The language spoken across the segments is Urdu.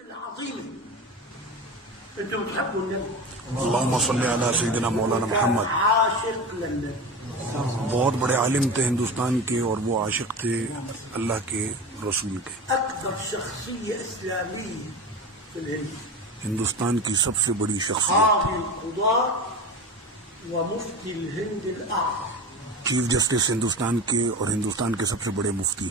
العظيمة انتم بتحبوا النبي. اللهم صل علی سیدنا مولانا محمد. عاشق للنبي. بہت بڑے عالم تھے ہندوستان کے اور وہ عاشق تھے اللہ کے رسول کے. أكثر شخصية إسلامية في الهند. ہندوستان کی سب سے بڑی شخصیت. قاضي القضاة ومفتي الهند الأعظم. چیف جسٹس ہندوستان کے اور ہندوستان کے سب سے بڑے مفتی.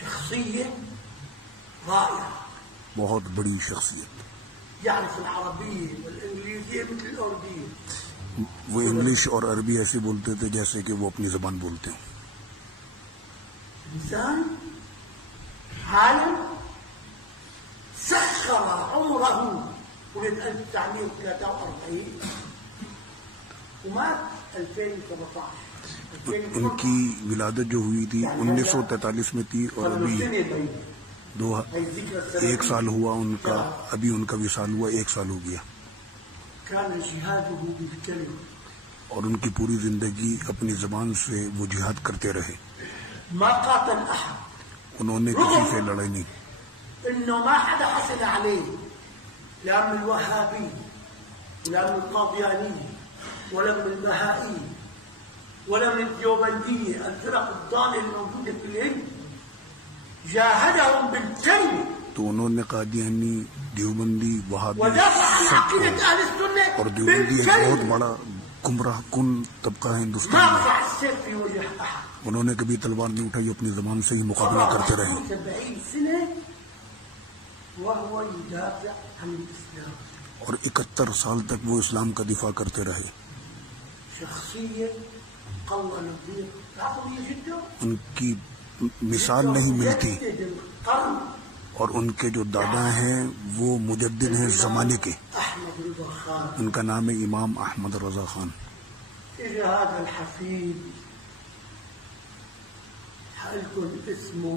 شخصية رائعة. بہت بڑی شخصیت. يعرف العربية والإنجليزية مثل الأردية. وہ انگلش اور عربی ایسے بولتے تھے جیسے کہ وہ اپنی زبان بولتے ہوں. إنسان عالم سخر عمره ولد 1943 ومات 2017. ان کی ولادت جو ہوئی تھی 1943 میں تھی اور ابھی ایک سال ہوا ان کا، ابھی ان کا وصال ہوا 1 سال ہو گیا. اور ان کی پوری زندگی اپنی زبان سے وہ جہاد کرتے رہے. ما قاتل احد. انہوں نے کسی سے لڑائی نہیں. انه ما حدا حسد عليه لا من الوهابي ولا من القاديانية ولا من البهائية ولا من الديوبندية، الفرق الضالة الموجودة في الهند جاهدهم بالكلمة. تو انہوں نے قادیانی، دیوبندی، وہابی ودافع عن عقيدة أهل السنة اور دیوبندی ایک بہت بالكلمة. بڑا گمراہ کن طبقہ ہے ما ہندوستان میں. رفع السيف في وجه أحد. انہوں نے کبھی تلوار نہیں اٹھائی، اپنی زبان سے ہی مقابلہ کرتے رہے. 70 سنة وهو يدافع عن الإسلام. اور 71 سال تک وہ اسلام کا دفاع کرتے رہے. شخصية قوة نظير قوية جدا. ان کی مثال نہیں ملتی. مجدد القرن. اور ان کے جو دادا ہیں وہ مجدد ہیں زمانے کے. أحمد رضا خان. ان کا نام ہے امام احمد رضا خان. إجا هذا الحفيد حقلكم اسمه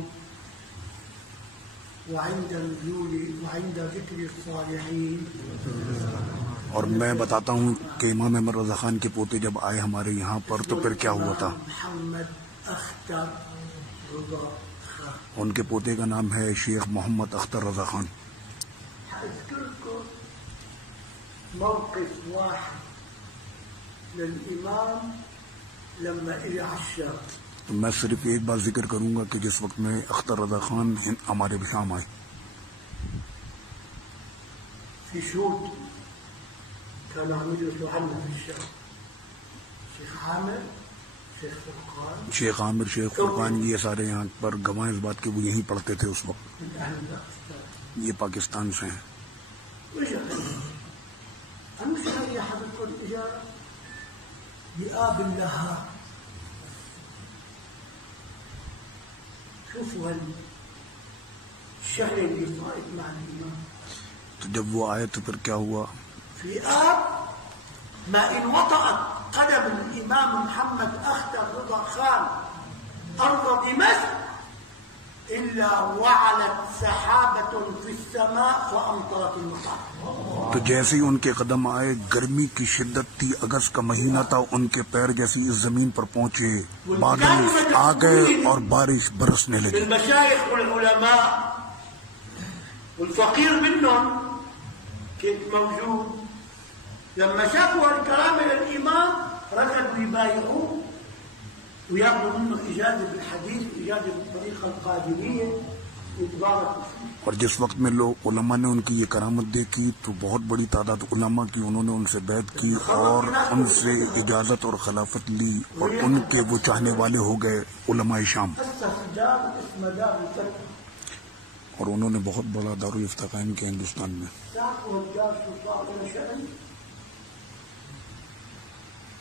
وعند نزول وعند ذكر الصالحين. اور میں بتاتا ہوں کہ امام احمد رضا خان کے پوتے جب آئے ہمارے یہاں پر تو پھر کیا ہوا تھا. محمد أختر رضا خان. ان کے پوتے کا نام ہے شیخ محمد اختر رضا خان. حأذكركم موقف واحد للإمام لما إجا على الشام. تو میں صرف ایک بات ذکر کروں گا کہ جس وقت میں اختر رضا خان ہمارے شام آئے. في شوط كانوا عم يدرسوا عنا في الشام. شيخ عامر، شيخ فرقان شیخ عامر، شیخ فرقان، یہ سارے یہاں پر گواہ اس بات کے وہ یہیں پڑھتے تھے اس وقت. من أهل باكستان. یہ پاکستان سے ہیں. وإجا المشكلة يا حضرتكم إجا يقابل لها. شوفوا الشغلة اللي صارت مع الإمام. تو جب وہ آئے تو پھر کیا ہوا. في آب ما إن وطأت قدم الإمام محمد أختر رضا خان أرض دمشق إلا وعلت سحابة في السماء وأمطرت المطر. تو جیسے ہی ان کے قدم آئے، گرمی کی شدت تھی، اگست کا مہینہ تھا، ان کے پیر جیسے اس زمین پر پہنچے بادل آ گئے اور بارش برسنے لگی. المشايخ والعلماء والفقير منهم كنت موجود لما شافوا الكرامة للإمام ركضوا يبايعوه وياخذوا منه إجازة بالحديث وإجازة بالطريقة القادمية ويتباركوا فيه. اور جس وقت میں لوگ علماء نے ان کی یہ کرامت دیکھی تو بہت بڑی تعداد علماء کی، انہوں نے ان سے بیعت کی اور ان سے اجازت اور خلافت لی اور ان کے وہ چاہنے والے ہو گئے علماء شام. اور انہوں نے بہت بڑا دارالافتاء قائم کیا ہندوستان میں.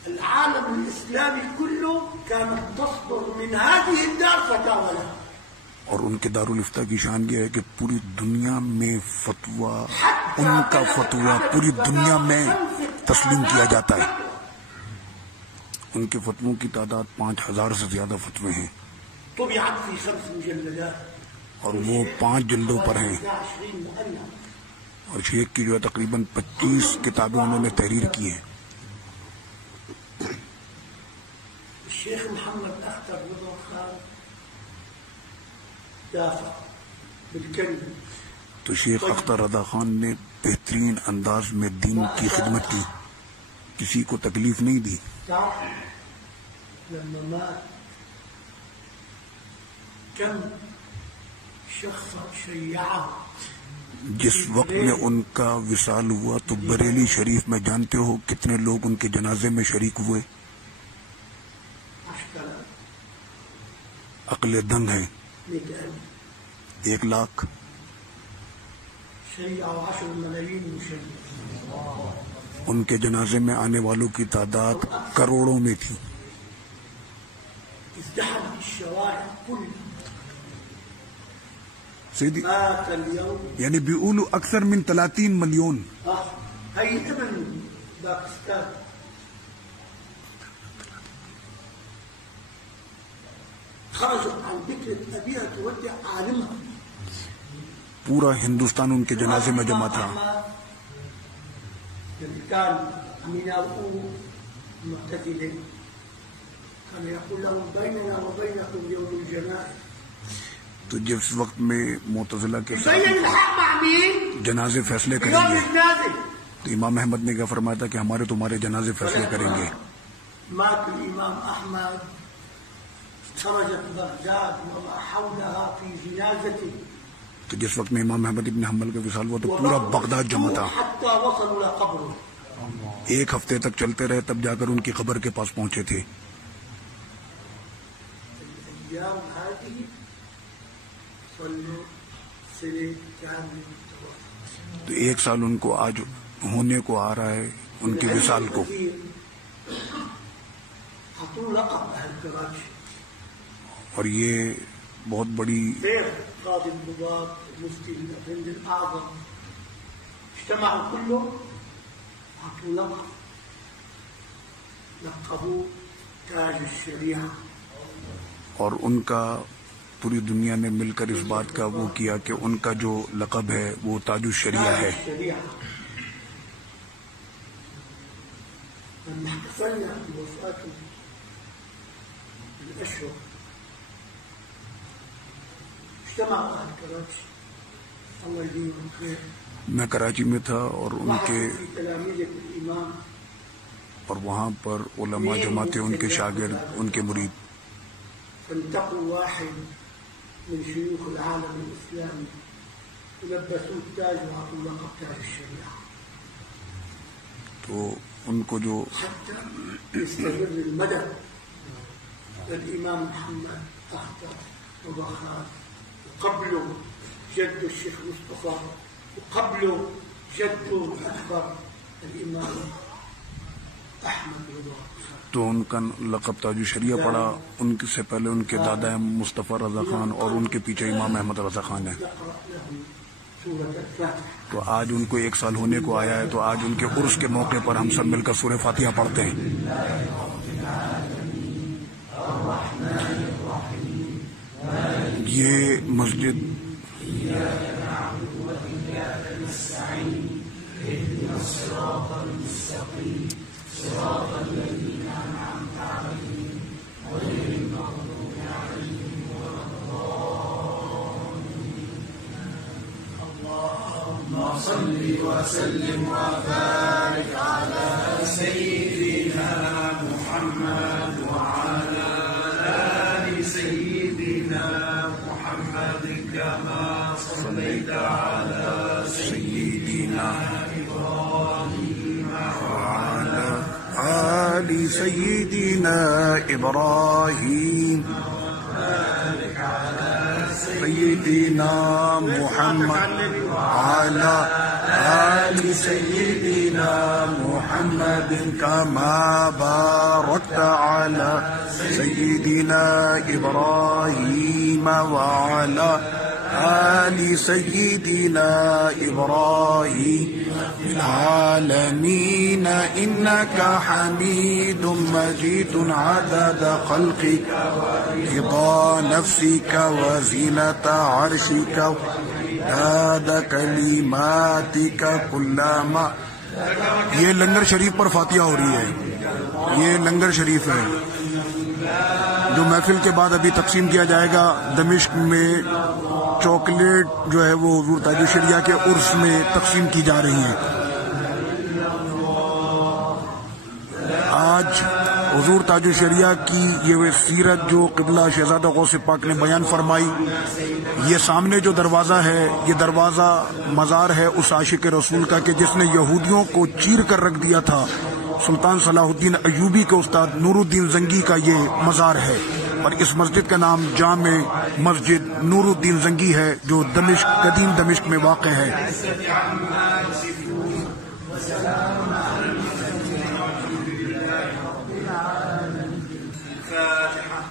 العالم الإسلامي كله كانت تصدر من هذه الدار فتاوى لها. اور ان کے دارالافتاء کی شان یہ ہے کہ پوری دنیا میں فتویٰ، ان کا فتویٰ پوری دنیا میں تسلیم کیا جاتا ہے. ان کے فتووں کی تعداد 5000 سے زیادہ فتوے ہیں طبعت في 5 مجلدات اور وہ 5 جلدوں پر ہیں. 20 مؤلف. اور شیخ کی جو ہے تقریباً 25 کتابیں انہوں نے تحریر کی ہیں. الشيخ محمد أختر رضا خان دافع بالكلمة. تو شیخ اختر رضا خان نے بہترین انداز میں دین کی خدمت کی، کسی کو تکلیف نہیں دی. لما مات كم شخص شيعه. جس وقت میں ان کا وصال ہوا تو بریلی شریف میں جانتے ہو کتنے لوگ ان کے جنازے میں شریک ہوئے؟ عقل دنگ ہیں. 1 لاکھ. ان کے جنازے میں آنے والوں کی تعداد کروڑوں میں تھی. سیدھی یعنی بيقولوا اکثر من 30 مليون. هي ابن باكستان خرجت عن ذكر ابيها تودع عالمها. پورا ہندوستان ان کے جنازے میں جمع تھا. كان أميناؤه معتدلا كان يقول لهم بيننا وبينكم يوم الجنائز. تو جس وقت میں معتزلہ کے بين الحق مع مين؟ جنازے فیصلے کریں يوم گے الجنازة. تو امام احمد نے کیا فرمایا تھا کہ ہمارے تمہارے جنازے فیصلے کریں گے. مات الإمام أحمد خرجت بغداد وما حولها في جنازته. تو جس وقت میں امام احمد ابن حنبل کا وصال ہوا تو پورا بغداد جمع تھا. حتى وصلوا إلى قبره. 1 ہفتے تک چلتے رہے تب جا کر ان کی قبر کے پاس پہنچے تھے. الأيام هذه صلوا سنة كاملة. تو 1 سال ان کو آج ہونے کو آ رہا ہے ان کے وصال کو. حطوا لقب أهل كراچي. اور یہ بہت بڑی قاضي القضاة مفتي الهند الأعظم اجتمعوا كلهم حطوا لقب لقبوه تاج الشريعة. اور ان کا پوری دنیا نے مل کر اس بات کا وہ کیا کہ ان کا جو لقب ہے وہ تاج الشریعہ ہے. لما احتفلنا بوفاته بالأشهر اجتمعوا أهل كراچي الله يديمهم خير. میں کراچی میں تھا اور ان کے في تلاميذة الإمام اور وہاں پر علماء جمع تھے ان کے شاگرد ان کے مرید. فانتقوا واحد من شيوخ العالم الإسلامي ولبسوه التاج وعطوا لقب تاج الشريعة تو ان کو جو حتى يستمر المدد. الإمام محمد أخطر وبخار وقبله جد الشيخ مصطفى وقبله جده الأكبر الإمام أحمد رضا. تو ان کا لقب تاج الشریعہ پڑا. ان سے پہلے ان کے دادا ہیں مصطفیٰ رضا خان اور ان کے پیچھے امام احمد رضا خان ہیں. تو آج ان کو 1 سال ہونے کو آیا ہے تو آج ان کے عرس کے موقع پر ہم سب مل کر سورہ فاتحہ پڑھتے ہیں. یہ مسجد صل وسلم وبارك على سيدنا محمد وعلى آل سيدنا محمد كما صليت على سيدنا إبراهيم وعلى آل سيدنا إبراهيم سيدنا محمد وعلى آل سيدنا محمد كما باركت على سيدنا إبراهيم وعلى آل سيدنا إبراهيم في العالمين إنك حميد مجيد عدد خلقك رضا نفسك وزنة عرشك ومداد كلماتك كلما. یہ لنگر شریف پر فاتحہ ہو رہی ہے. یہ لنگر شریف ہے. جو محفل کے بعد ابھی تقسیم کیا جائے گا، دمشق میں چاکلیٹ جو ہے وہ حضور تاج الشریعہ کے عرس میں تقسیم کی جا رہی ہیں۔ آج حضور تاج الشریعہ کی یہ سیرت جو قبلہ شہزادہ غوث پاک نے بیان فرمائی، یہ سامنے جو دروازہ ہے، یہ دروازہ مزار ہے اس عاشق رسول کا کہ جس نے یہودیوں کو چیر کر رکھ دیا تھا۔ سلطان صلاح الدین ایوبی کے استاد نور الدین زنگی کا یہ مزار ہے، اور اس مسجد کا نام جامع مسجد نور الدین زنگی ہے جو دمشق، قدیم دمشق میں واقع ہے۔ فاتحة.